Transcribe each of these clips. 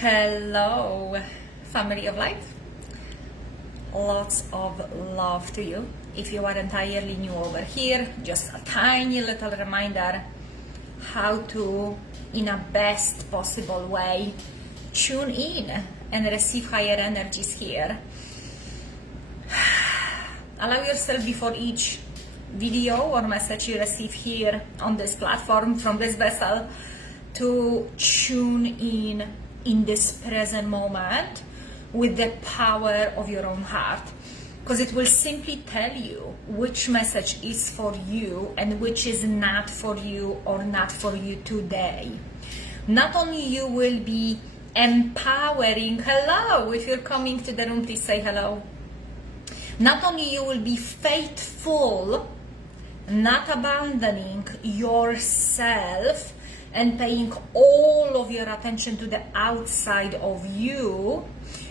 Hello, family of light. Lots of love to you. If you are entirely new over here, just a tiny little reminder how to, in a best possible way, tune in and receive higher energies here. Allow yourself before each video or message you receive here on this platform from this vessel to tune in this present moment with the power of your own heart, because it will simply tell you which message is for you and which is not for you or not for you today. Not only you will be empowering, hello, if you're coming to the room, please say hello. Not only you will be faithful, not abandoning yourself and paying all of your attention to the outside of you,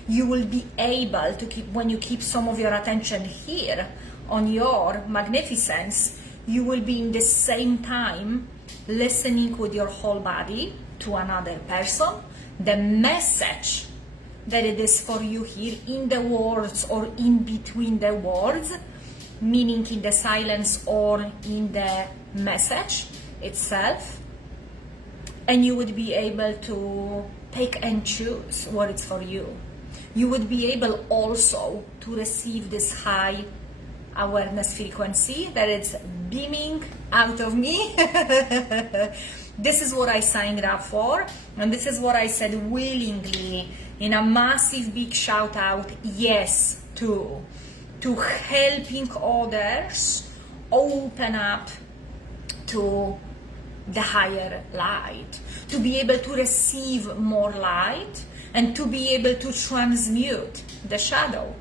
you will be able to keep, when you keep some of your attention here on your magnificence, you will be in the same time listening with your whole body to another person, the message that it is for you here in the words or in between the words, meaning in the silence or in the message itself. And you would be able to pick and choose what is for you. You would be able also to receive this high awareness frequency that is beaming out of me. This is what I signed up for, and this is what I said willingly in a massive big shout out yes to helping others open up to the higher light, to be able to receive more light and to be able to transmute the shadow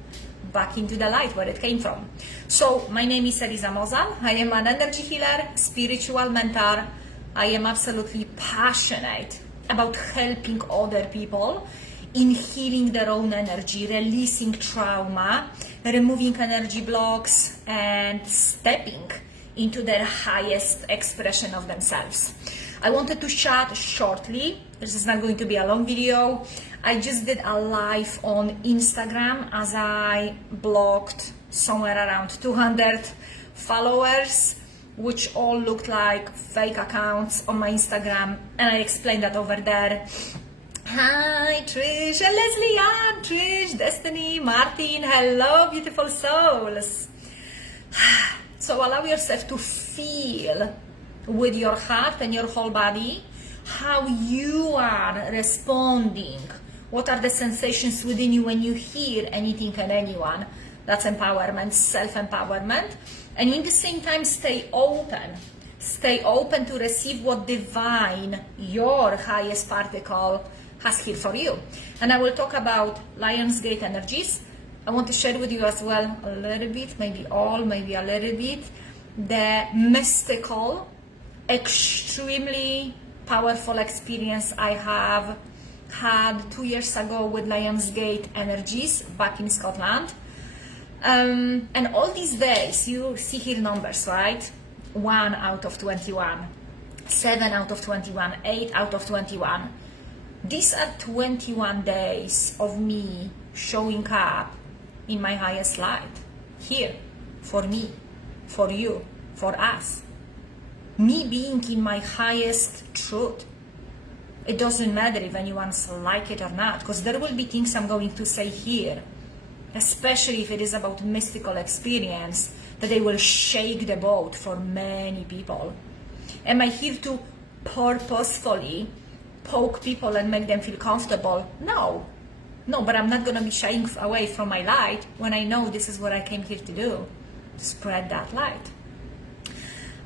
back into the light where it came from. So my name is Eliza Mozal. I am an energy healer, spiritual mentor. I am absolutely passionate about helping other people in healing their own energy, releasing trauma, removing energy blocks, and stepping into their highest expression of themselves. I wanted to chat shortly. This is not going to be a long video. I just did a live on Instagram as I blocked somewhere around 200 followers, which all looked like fake accounts on my Instagram, and I explained that over there. Hi Trish, Leslie Ann, Trish, Destiny, Martin, hello beautiful souls. So allow yourself to feel with your heart and your whole body how you are responding. What are the sensations within you when you hear anything and anyone? That's empowerment, self-empowerment. And in the same time, stay open. Stay open to receive what divine, your highest particle, has here for you. And I will talk about Lionsgate energies. I want to share with you as well a little bit, maybe all, maybe a little bit, the mystical, extremely powerful experience I have had 2 years ago with Lionsgate energies back in Scotland. And all these days, you see here numbers, right? 1 out of 21, 7 out of 21, 8 out of 21. These are 21 days of me showing up in my highest light, here, for me, for you, for us. Me being in my highest truth. It doesn't matter if anyone's like it or not, because there will be things I'm going to say here, especially if it is about mystical experience, that they will shake the boat for many people. Am I here to purposefully poke people and make them feel comfortable? No, but I'm not going to be shying away from my light when I know this is what I came here to do, to spread that light.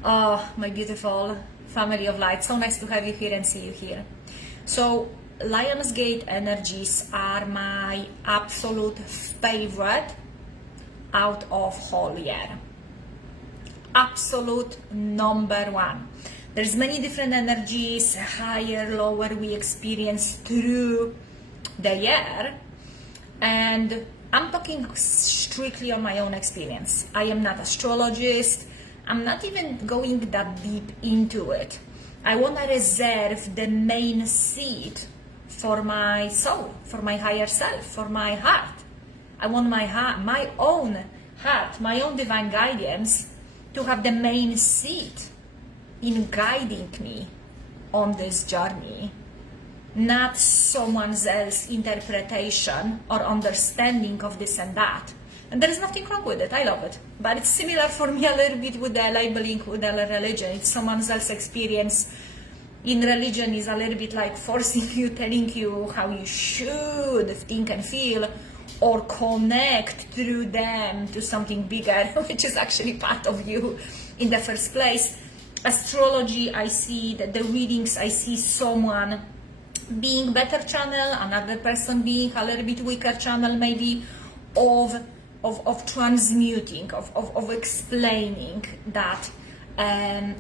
Oh, my beautiful family of light, so nice to have you here and see you here. So Lionsgate energies are my absolute favorite out of whole year. Absolute number one. There's many different energies, higher, lower, we experience through the year, and I'm talking strictly on my own experience. I am not an astrologist. I'm not even going that deep into it. I want to reserve the main seed for my soul, for my higher self, for my heart. I want my heart, my own heart, my own divine guidance to have the main seat in guiding me on this journey, not someone else's interpretation or understanding of this and that. And there is nothing wrong with it. I love it. But it's similar for me a little bit with the labeling with the religion. If someone else's experience in religion is a little bit like forcing you, telling you how you should think and feel, or connect through them to something bigger, which is actually part of you in the first place. Astrology, I see that the readings, I see someone being better channel, another person being a little bit weaker channel maybe, of transmuting, of explaining that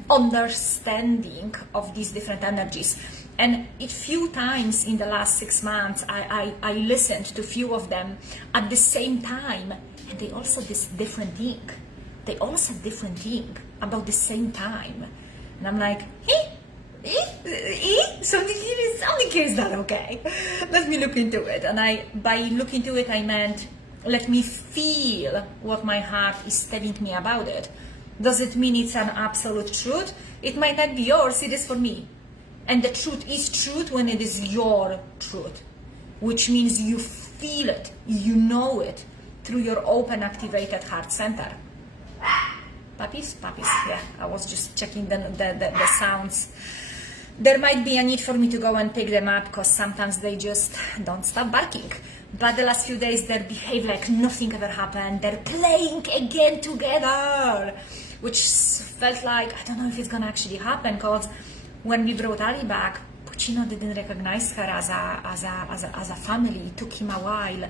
understanding of these different energies. And a few times in the last 6 months, I listened to a few of them at the same time, and they all said this different thing. They all said different thing about the same time. And I'm like, something here is not okay. Let me look into it. And by look into it, I meant, let me feel what my heart is telling me about it. Does it mean it's an absolute truth? It might not be yours, it is for me. And the truth is truth when it is your truth, which means you feel it, you know it through your open, activated heart center. Puppies? Puppies, yeah. I was just checking the sounds. There might be a need for me to go and pick them up because sometimes they just don't stop barking. But the last few days they behave like nothing ever happened. They're playing again together, which felt like, I don't know if it's gonna actually happen, because when we brought Ali back, Puccino didn't recognize her as a family. It took him a while,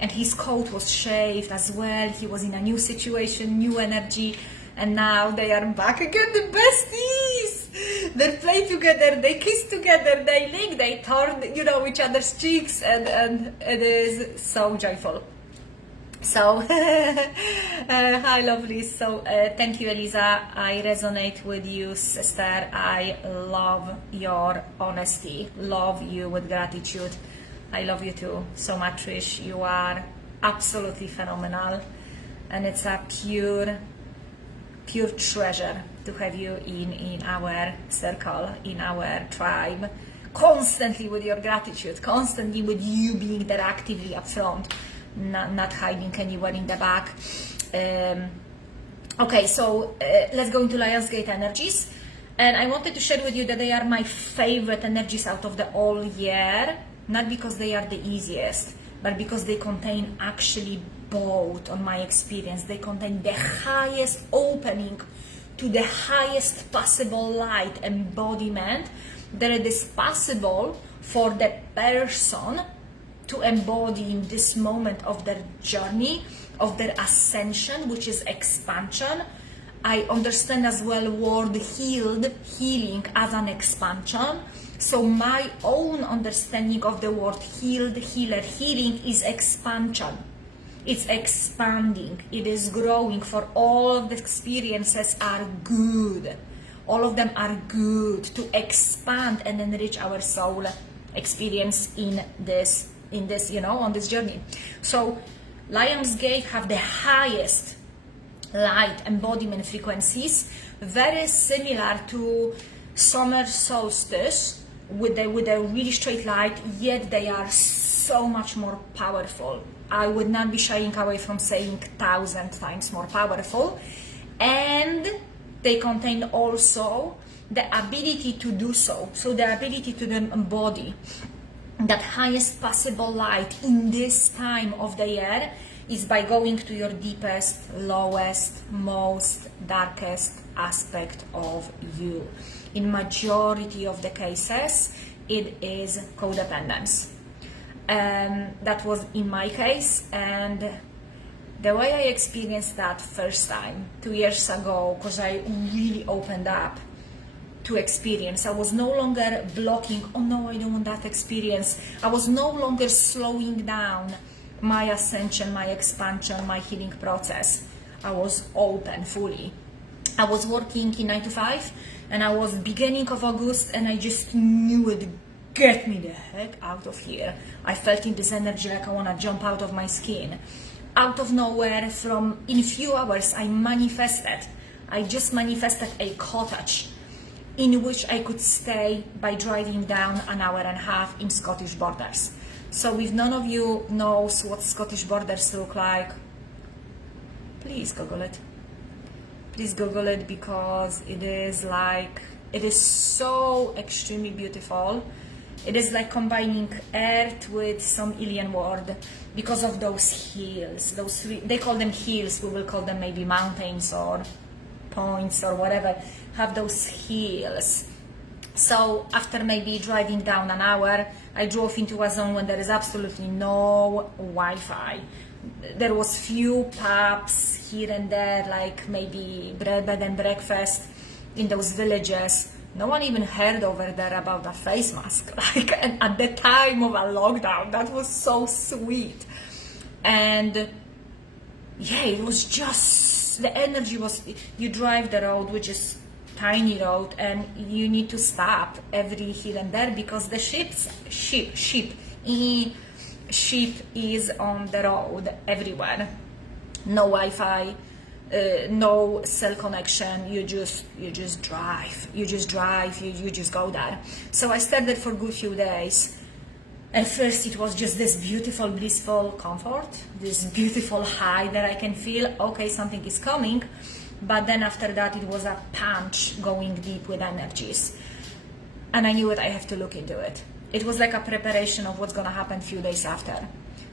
and his coat was shaved as well. He was in a new situation, new energy, and now they are back again, the besties. They play together, they kiss together, they lick, they turn, each other's cheeks, and it is so joyful. So, hi lovely. So, thank you, Eliza. I resonate with you, sister. I love your honesty. Love you with gratitude. I love you too so much, Trish. You are absolutely phenomenal, and it's a pure treasure to have you in our circle, in our tribe, constantly with your gratitude, constantly with you being there actively up front. Not hiding anywhere in the back. Okay, so let's go into Lionsgate energies. And I wanted to share with you that they are my favorite energies out of the whole year. Not because they are the easiest, but because they contain actually both, on my experience. They contain the highest opening to the highest possible light embodiment that it is possible for the person to embody in this moment of their journey, of their ascension, which is expansion. I understand as well word healing as an expansion. So my own understanding of the word healed, healer, healing is expansion. It's expanding, it is growing, for all of the experiences are good. All of them are good to expand and enrich our soul experience in this, on this journey. So Lionsgate have the highest light embodiment frequencies, very similar to summer solstice with a really straight light, yet they are so much more powerful. I would not be shying away from saying 1,000 times more powerful. And they contain also the ability to do so. So the ability to then embody that highest possible light in this time of the year is by going to your deepest, lowest, most darkest aspect of you. In majority of the cases, it is codependence. That was in my case, and the way I experienced that first time 2 years ago, because I really opened up to experience. I was no longer blocking, oh no, I don't want that experience. I was no longer slowing down my ascension, my expansion, my healing process. I was open fully. I was working in 9 to 5, and I was beginning of August, and I just knew it get me the heck out of here. I felt in this energy like I want to jump out of my skin. Out of nowhere, in a few hours, I just manifested a cottage in which I could stay by driving down an hour and a half in Scottish borders. So if none of you knows what Scottish borders look like, please Google it. Please Google it, because it is so extremely beautiful. It is like combining earth with some alien world because of those hills. They call them hills, we will call them maybe mountains or points or whatever, have those hills. So after maybe driving down an hour, I drove into a zone when there is absolutely no Wi-Fi. There was few pubs here and there, like maybe bed and breakfast in those villages. No one even heard over there about a face mask. Like, and at the time of a lockdown, that was so sweet. And yeah, it was just, the energy was, you drive the road, which is tiny road, and you need to stop every here and there because the ship is on the road everywhere. No Wi-Fi, no cell connection. You just drive. You just go there. So I stayed there for a good few days. At first it was just this beautiful, blissful comfort, this beautiful high that I can feel, okay, something is coming. But then after that it was a punch going deep with energies. And I knew it, I have to look into it. It was like a preparation of what's gonna happen a few days after.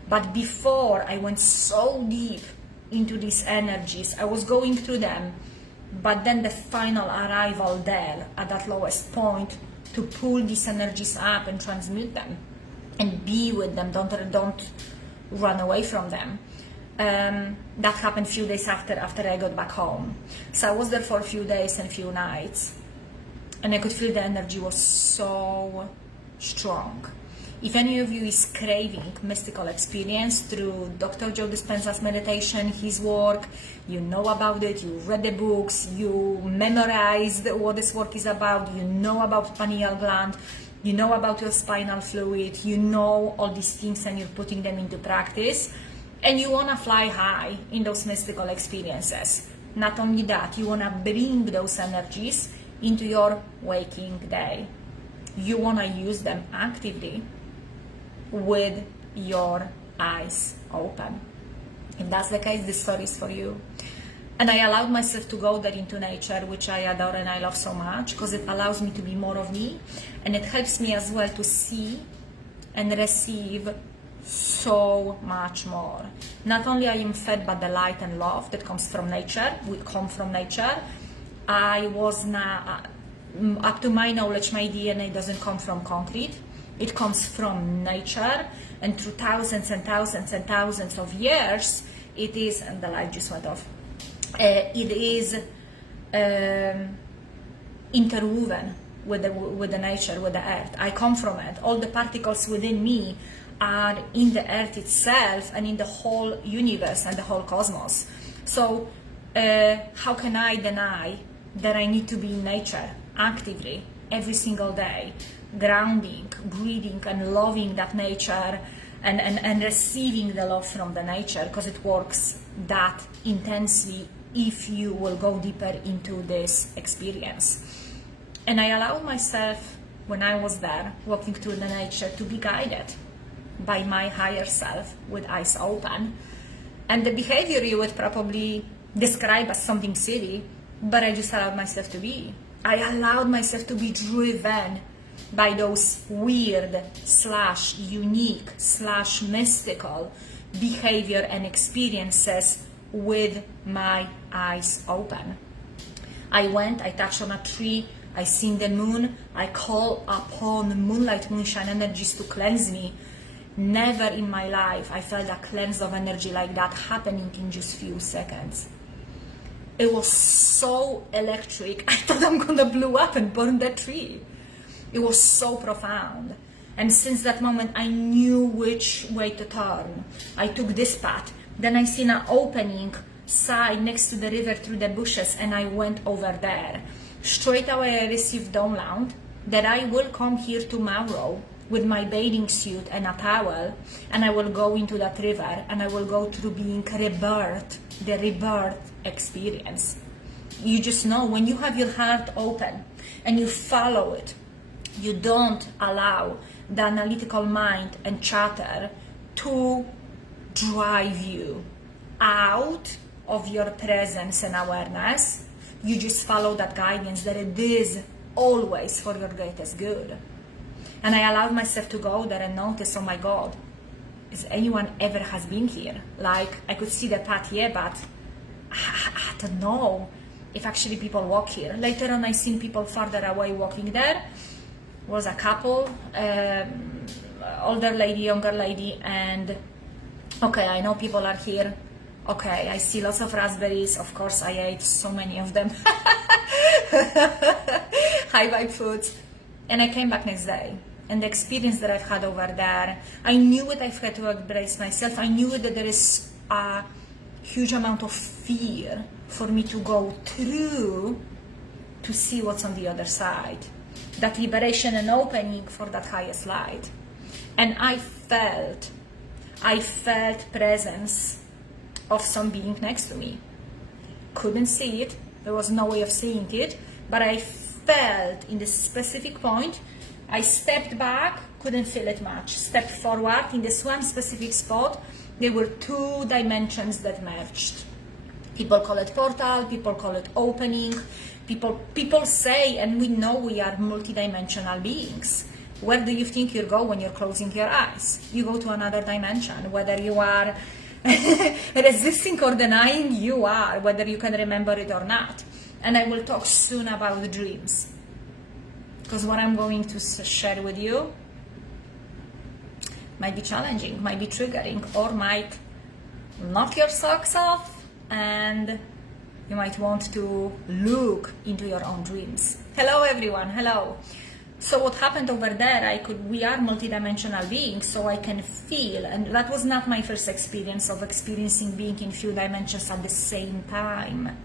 But before I went so deep into these energies, I was going through them, but then the final arrival there at that lowest point to pull these energies up and transmute them and be with them, don't run away from them. That happened a few days after I got back home. So I was there for a few days and a few nights, and I could feel the energy was so strong. If any of you is craving mystical experience through Dr. Joe Dispenza's meditation, his work, you know about it, you read the books, you memorized what this work is about, you know about pineal gland, you know about your spinal fluid, you know all these things and you're putting them into practice, and you want to fly high in those mystical experiences. Not only that, you want to bring those energies into your waking day. You want to use them actively with your eyes open. If that's the case, this story is for you. And I allowed myself to go there into nature, which I adore and I love so much, because it allows me to be more of me, and it helps me as well to see and receive so much more. Not only I am fed by the light and love that comes from nature, I was not, up to my knowledge, my DNA doesn't come from concrete. It comes from nature, and through thousands and thousands and thousands of years, it is, and the light just went off, it is interwoven with the nature, with the earth. I come from it. All the particles within me are in the earth itself and in the whole universe and the whole cosmos. So how can I deny that I need to be in nature actively every single day, grounding, breathing and loving that nature and receiving the love from the nature, because it works that intensely if you will go deeper into this experience. And I allowed myself, when I was there walking through the nature, to be guided by my higher self with eyes open. And the behavior you would probably describe as something silly, but I just allowed myself to be. I allowed myself to be driven by those weird / unique / mystical behavior and experiences with my eyes open. I went, I touched on a tree, I seen the moon, I call upon moonlight, moonshine energies to cleanse me. Never in my life I felt a cleanse of energy like that happening in just few seconds. It was so electric, I thought I'm gonna blow up and burn that tree. It was so profound. And since that moment, I knew which way to turn. I took this path. Then I seen an opening side next to the river through the bushes, and I went over there. Straight away, I received download that I will come here tomorrow with my bathing suit and a towel, and I will go into that river, and I will go through being rebirth, the rebirth experience. You just know, when you have your heart open and you follow it, you don't allow the analytical mind and chatter to drive you out of your presence and awareness. You just follow that guidance, that it is always for your greatest good. And I allowed myself to go there and notice, oh my God, is anyone ever has been here? Like, I could see the path here, but I don't know if actually people walk here. Later on, I seen people farther away walking there. Was a couple, older lady, younger lady, and okay, I know people are here. Okay, I see lots of raspberries. Of course, I ate so many of them. High vibe foods. And I came back next day. And the experience that I've had over there, I knew it, I've had to embrace myself. I knew that there is a huge amount of fear for me to go through to see what's on the other side. That liberation and opening for that highest light. And I felt presence of some being next to me. Couldn't see it, there was no way of seeing it, but I felt in this specific point. I stepped back, couldn't feel it much. Stepped forward, in this one specific spot, there were two dimensions that merged. People call it portal, people call it opening. People say, and we know we are multidimensional beings. Where do you think you go when you're closing your eyes? You go to another dimension. Whether you are resisting or denying, you are, whether you can remember it or not. And I will talk soon about the dreams. Because what I'm going to share with you might be challenging, might be triggering, or might knock your socks off, and you might want to look into your own dreams. Hello everyone, hello. So what happened over there, we are multidimensional beings, so I can feel, and that was not my first experience of experiencing being in few dimensions at the same time.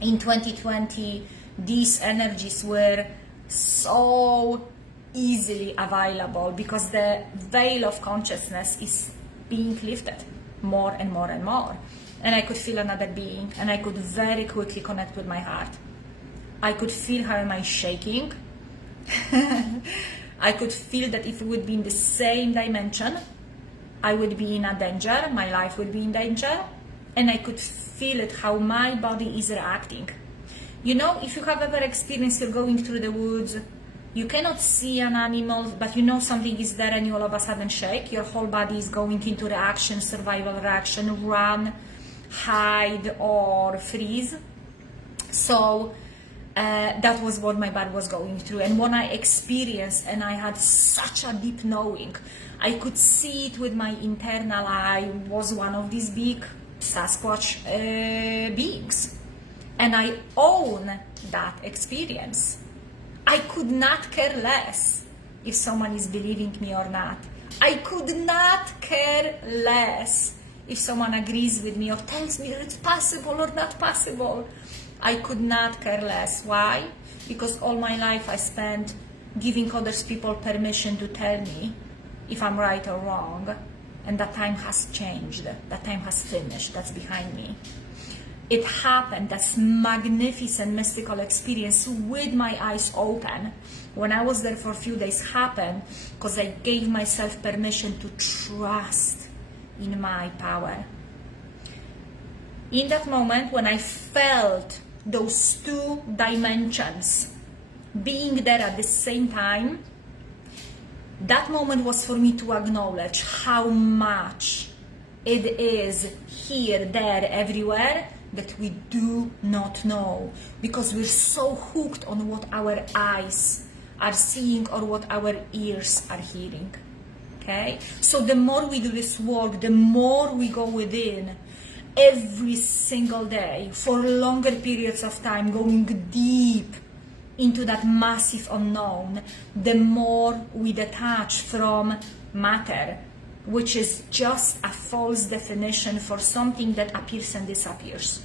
In 2020, these energies were so easily available because the veil of consciousness is being lifted more and more and more. And I could feel another being, and I could very quickly connect with my heart. I could feel how am I shaking. I could feel that if we would be in the same dimension, I would be in a danger, my life would be in danger, and I could feel it, how my body is reacting. You know, if you have ever experienced you're going through the woods, you cannot see an animal, but you know something is there and you all of a sudden shake, your whole body is going into reaction, survival reaction, run, hide or freeze. So that was what my body was going through. And when I experienced, and I had such a deep knowing, I could see it with my internal eye, was one of these big Sasquatch beings. And I own that experience. I could not care less if someone is believing me or not. I could not care less if someone agrees with me or tells me it's possible or not possible. I could not care less. Why? Because all my life I spent giving others people permission to tell me if I'm right or wrong. And that time has changed. That time has finished. That's behind me. It happened, that's magnificent mystical experience with my eyes open. When I was there for a few days happened because I gave myself permission to trust in my power. In that moment when I felt those two dimensions being there at the same time, that moment was for me to acknowledge how much it is here, there, everywhere, that we do not know, because we're so hooked on what our eyes are seeing or what our ears are hearing. Okay? So the more we do this work, the more we go within every single day for longer periods of time, going deep into that massive unknown, the more we detach from matter, which is just a false definition for something that appears and disappears.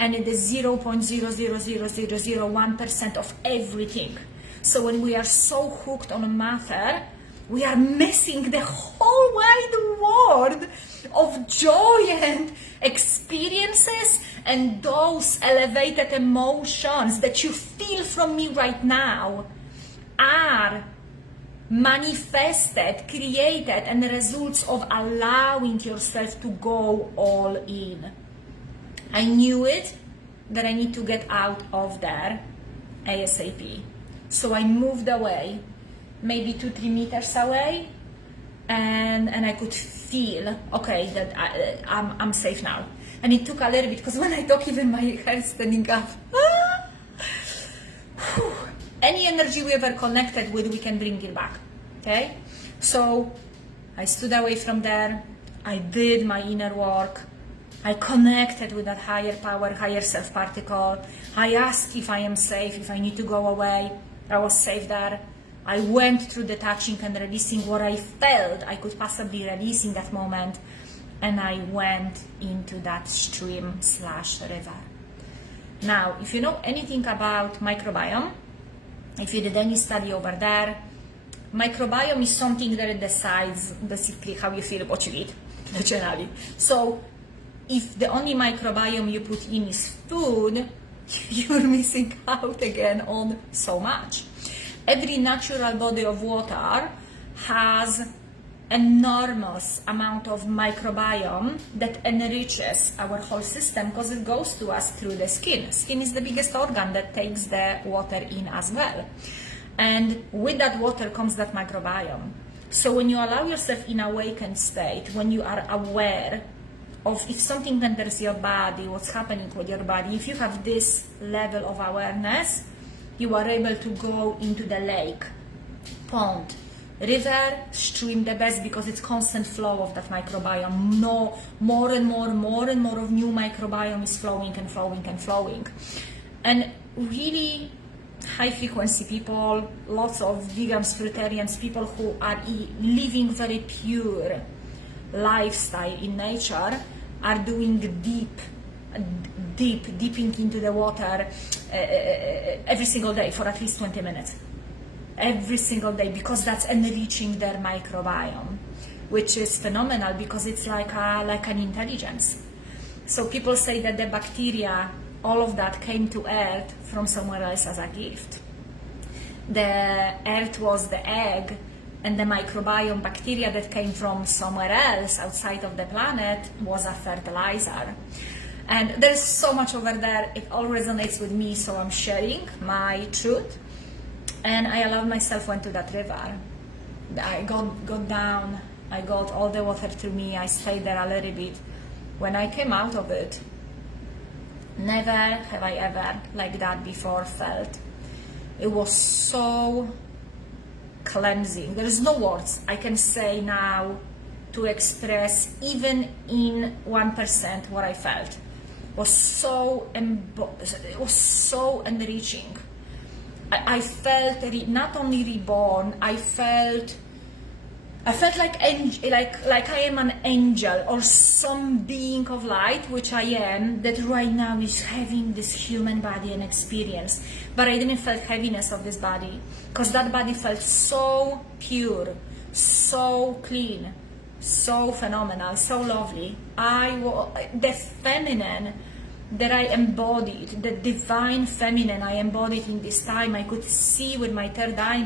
and it is 0.0000001% of everything. So when we are so hooked on matter, we are missing the whole wide world of joy and experiences and those elevated emotions that you feel from me right now are manifested, created, and the results of allowing yourself to go all in. I knew it, that I need to get out of there ASAP. So I moved away, maybe 2-3 meters away, and I could feel, okay, that I'm safe now. And it took a little bit, because when I talk, even my hair is standing up. Any energy we ever connected with, we can bring it back, okay? So I stood away from there, I did my inner work, I connected with that higher power, higher self particle, I asked if I am safe, if I need to go away, I was safe there. I went through the touching and releasing what I felt I could possibly release in that moment, and I went into that stream/river. Now, if you know anything about microbiome, if you did any study over there, microbiome is something that decides basically how you feel, what you eat, generally. So if the only microbiome you put in is food, you're missing out again on so much. Every natural body of water has enormous amount of microbiome that enriches our whole system, because it goes to us through the skin. Skin is the biggest organ that takes the water in as well. And with that water comes that microbiome. So when you allow yourself in awakened state, when you are aware of if something enters your body, what's happening with your body, if you have this level of awareness, you are able to go into the lake, pond, river, stream, the best, because it's constant flow of that microbiome. No, more and more of new microbiome is flowing and flowing and flowing. And really high frequency people, lots of vegans, fruitarians, people who are living very pure lifestyle in nature, are doing dipping into the water every single day for at least 20 minutes. Every single day, because that's enriching their microbiome, which is phenomenal, because it's like an intelligence. So people say that the bacteria, all of that came to Earth from somewhere else as a gift. The Earth was the egg, and the microbiome bacteria that came from somewhere else outside of the planet was a fertilizer. And there's so much over there, it all resonates with me, so I'm sharing my truth. And I allowed myself, went to that river. I got down, I got all the water through me, I stayed there a little bit. When I came out of it, never have I ever like that before felt. It was so cleansing. There is no words I can say now to express even in 1% what I felt. It was so enriching. I felt not only reborn, I felt like I am an angel or some being of light, which I am, that right now is having this human body and experience. But I didn't feel heaviness of this body, because that body felt so pure, so clean, so phenomenal, so lovely. The feminine that I embodied, the divine feminine I embodied in this time, I could see with my third eye,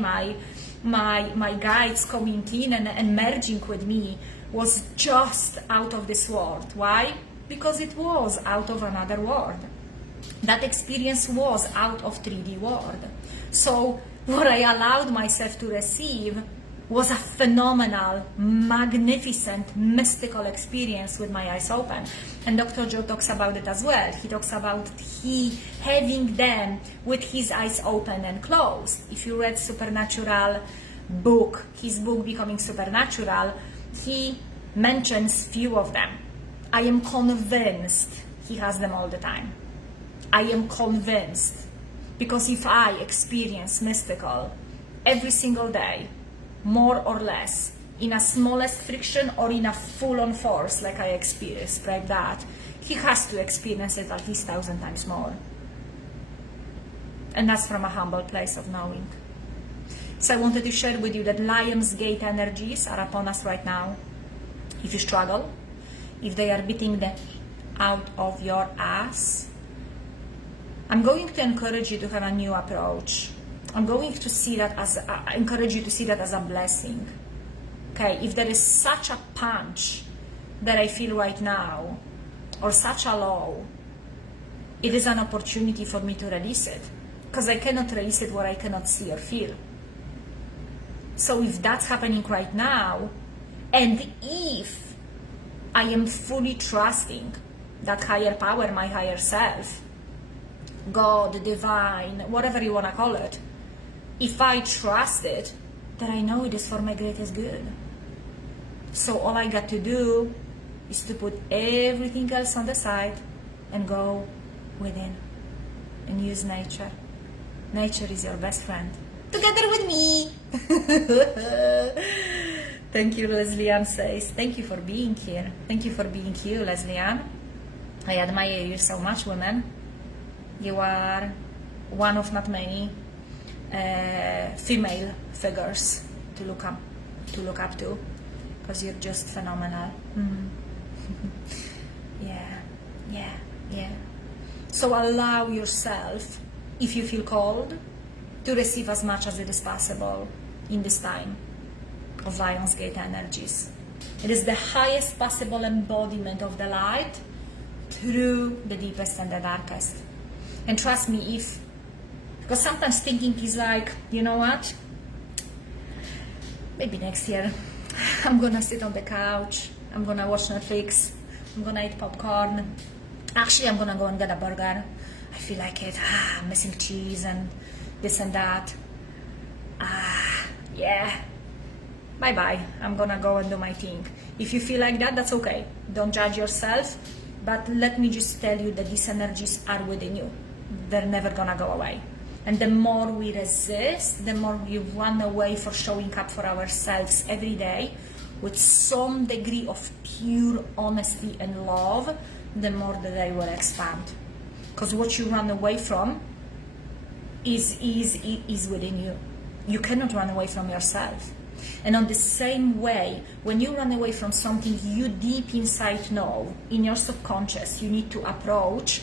my guides coming in and merging with me, was just out of this world. Why? Because it was out of another world. That experience was out of 3D world. So what I allowed myself to receive was a phenomenal, magnificent, mystical experience with my eyes open. And Dr. Joe talks about it as well. He talks about having them with his eyes open and closed. If you read Supernatural book, his book Becoming Supernatural, he mentions few of them. I am convinced he has them all the time. I am convinced, because if I experience mystical every single day, more or less, in a smallest friction or in a full-on force like I experienced, like that, he has to experience it at least 1,000 times more. And that's from a humble place of knowing. So I wanted to share with you that Lionsgate energies are upon us right now. If you struggle, if they are beating the out of your ass, I'm going to encourage you to have a new approach. I'm going to see that as encourage you to see that as a blessing. Okay, if there is such a punch that I feel right now, or such a low, it is an opportunity for me to release it, because I cannot release it where I cannot see or feel. So if that's happening right now, and if I am fully trusting that higher power, my higher self, God, divine, whatever you want to call it, if I trust it, then I know it is for my greatest good. So all I got to do is to put everything else on the side and go within and use nature. Nature is your best friend. Together with me. Thank you, Leslie-Ann says. Thank you for being here. Thank you for being you, Leslie-Ann. I admire you so much, women. You are one of not many female figures to look up to, because you're just phenomenal. Yeah. So allow yourself, if you feel called, to receive as much as it is possible in this time of Lionsgate energies. It is the highest possible embodiment of the light through the deepest and the darkest. And trust me, because sometimes thinking is like, you know what, maybe next year I'm gonna sit on the couch, I'm gonna watch Netflix, I'm gonna eat popcorn, actually I'm gonna go and get a burger, I feel like it, I'm missing cheese and this and that, yeah, bye-bye, I'm gonna go and do my thing. If you feel like that, that's okay, don't judge yourself, but let me just tell you that these energies are within you. They're never gonna go away. And the more we resist, the more we run away for showing up for ourselves every day with some degree of pure honesty and love, the more the day will expand. Because what you run away from is within you. You cannot run away from yourself. And on the same way, when you run away from something you deep inside know, in your subconscious, you need to approach,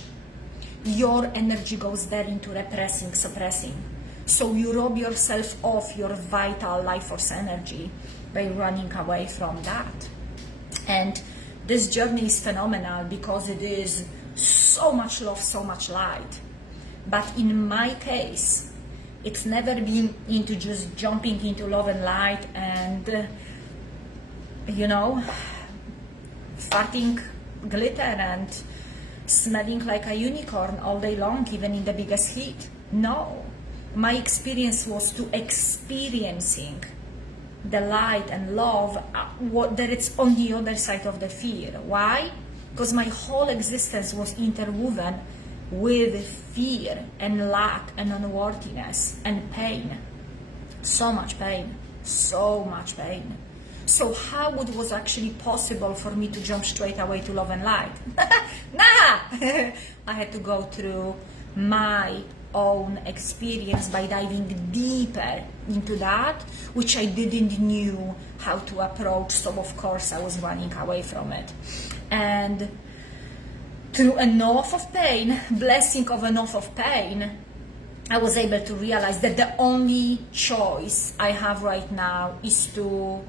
your energy goes there into repressing, suppressing. So you rob yourself of your vital life force energy by running away from that. And this journey is phenomenal because it is so much love, so much light. But in my case, it's never been into just jumping into love and light and, farting glitter and smelling like a unicorn all day long, even in the biggest heat. No, my experience was to experiencing the light and love that it's on the other side of the fear. Why? Because my whole existence was interwoven with fear and lack and unworthiness and pain. So much pain, so much pain. So how it was actually possible for me to jump straight away to love and light? Nah! I had to go through my own experience by diving deeper into that, which I didn't knew how to approach, so of course I was running away from it. And through enough of pain, blessing of enough of pain, I was able to realize that the only choice I have right now is to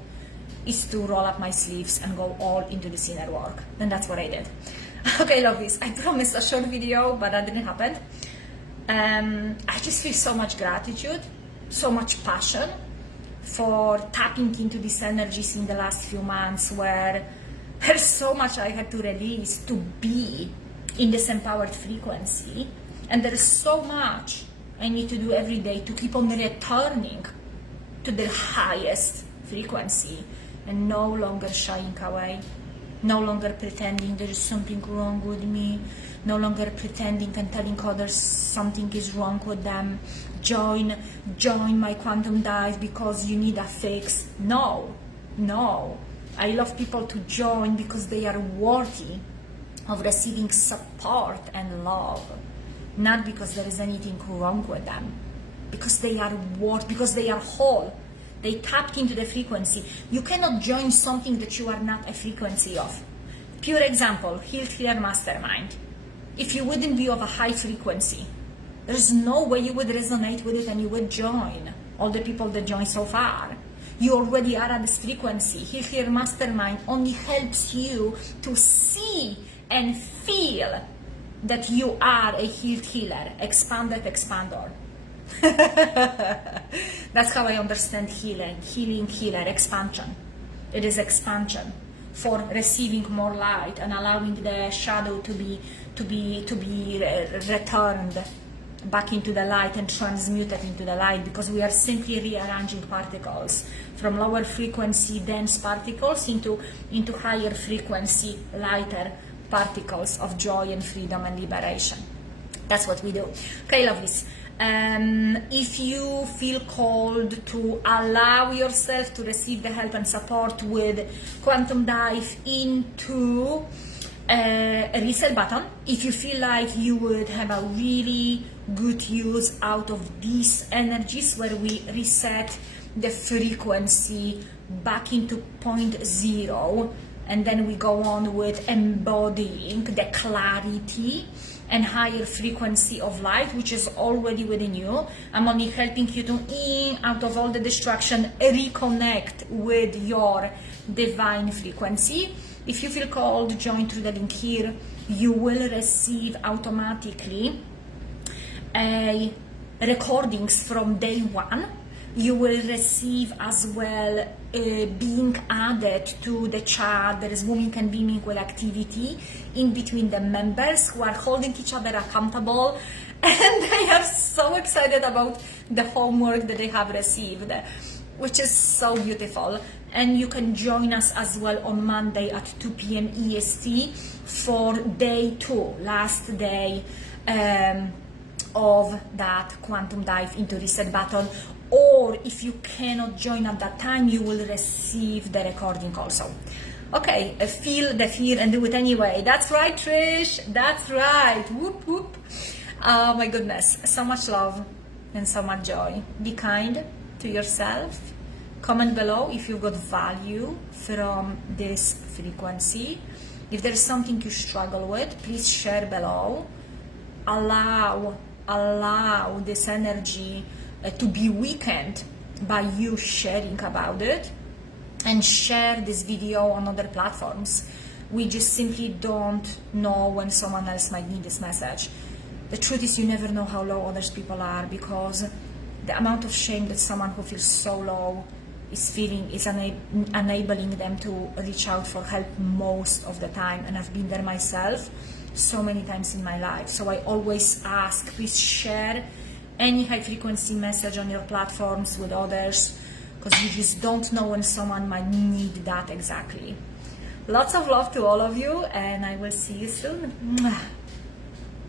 roll up my sleeves and go all into this inner work. And that's what I did. Okay, lovies, I promised a short video, but that didn't happen. I just feel so much gratitude, so much passion for tapping into these energies in the last few months, where there's so much I had to release to be in this empowered frequency. And there is so much I need to do every day to keep on returning to the highest frequency and no longer shying away, no longer pretending there is something wrong with me, no longer pretending and telling others something is wrong with them. Join my quantum dive because you need a fix. No, No, I love people to join because they are worthy of receiving support and love, not because there is anything wrong with them, because they are because they are whole. They tapped into the frequency. You cannot join something that you are not a frequency of. Pure example, Healed Healer Mastermind. If you wouldn't be of a high frequency, there's no way you would resonate with it and you would join. All the people that join so far, you already are at this frequency. Healed Healer Mastermind only helps you to see and feel that you are a healed healer, expanded expander. That's how I understand healing, healer, expansion. It is expansion for receiving more light and allowing the shadow to be returned back into the light and transmuted into the light, because we are simply rearranging particles from lower frequency dense particles into higher frequency lighter particles of joy and freedom and liberation. That's what we do. Okay, lovelies. If you feel called to allow yourself to receive the help and support with quantum dive into a reset button, if you feel like you would have a really good use out of these energies where we reset the frequency back into point zero, and then we go on with embodying the clarity and higher frequency of light, which is already within you. I'm only helping you to, out of all the distraction, reconnect with your divine frequency. If you feel called, join through the link here. You will receive automatically recordings from day one. You will receive as well being added to the chat. There is booming and beaming with activity in between the members who are holding each other accountable, and they are so excited about the homework that they have received, which is so beautiful. And you can join us as well on Monday at 2 p.m. EST for day 2, last day of that quantum dive into reset button. Or if you cannot join at that time, you will receive the recording also. Okay, feel the fear and do it anyway. That's right, Trish. That's right. Whoop, whoop. Oh my goodness. So much love and so much joy. Be kind to yourself. Comment below if you got value from this frequency. If there's something you struggle with, please share below. Allow this energy to be weakened by you sharing about it, and share this video on other platforms. We just simply don't know when someone else might need this message. The truth is, you never know how low others people are, because the amount of shame that someone who feels so low is feeling is enabling them to reach out for help most of the time. And I've been there myself so many times in my life. So I always ask, please share any high frequency message on your platforms with others, because you just don't know when someone might need that exactly. Lots of love to all of you, and I will see you soon.